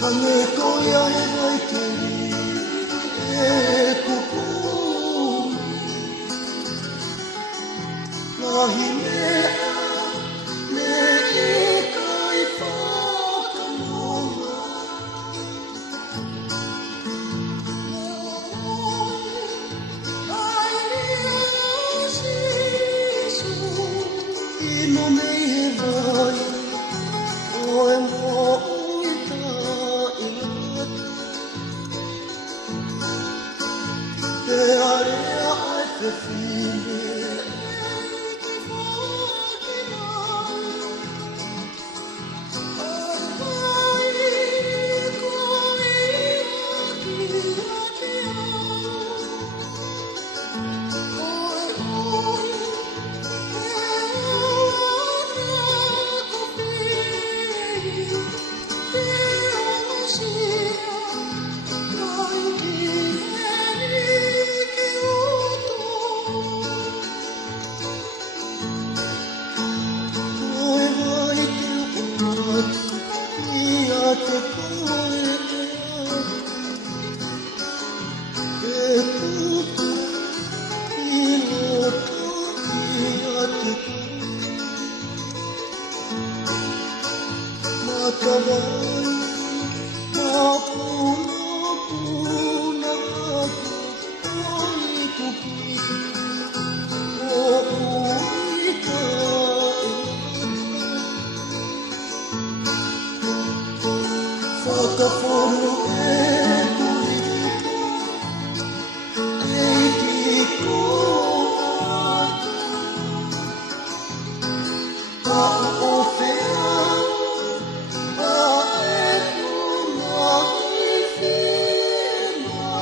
Hangekoia e waikiri e kukumi Ngahi mea me e kai whakanonga Ai rea sisu Ino mei he vai o e mo Te area ai te fine Te whakinai Ai mai koe aki ake au Oe oe e awana ko pei Te osia mai ki te koe e puta I loto I a te matawai mapuna puna koi kuki o uita Whakapono e kuriko e kiko atu A o whea a e puna I whina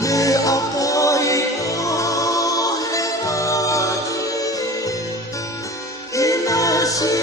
Me a kai o he atu I nasi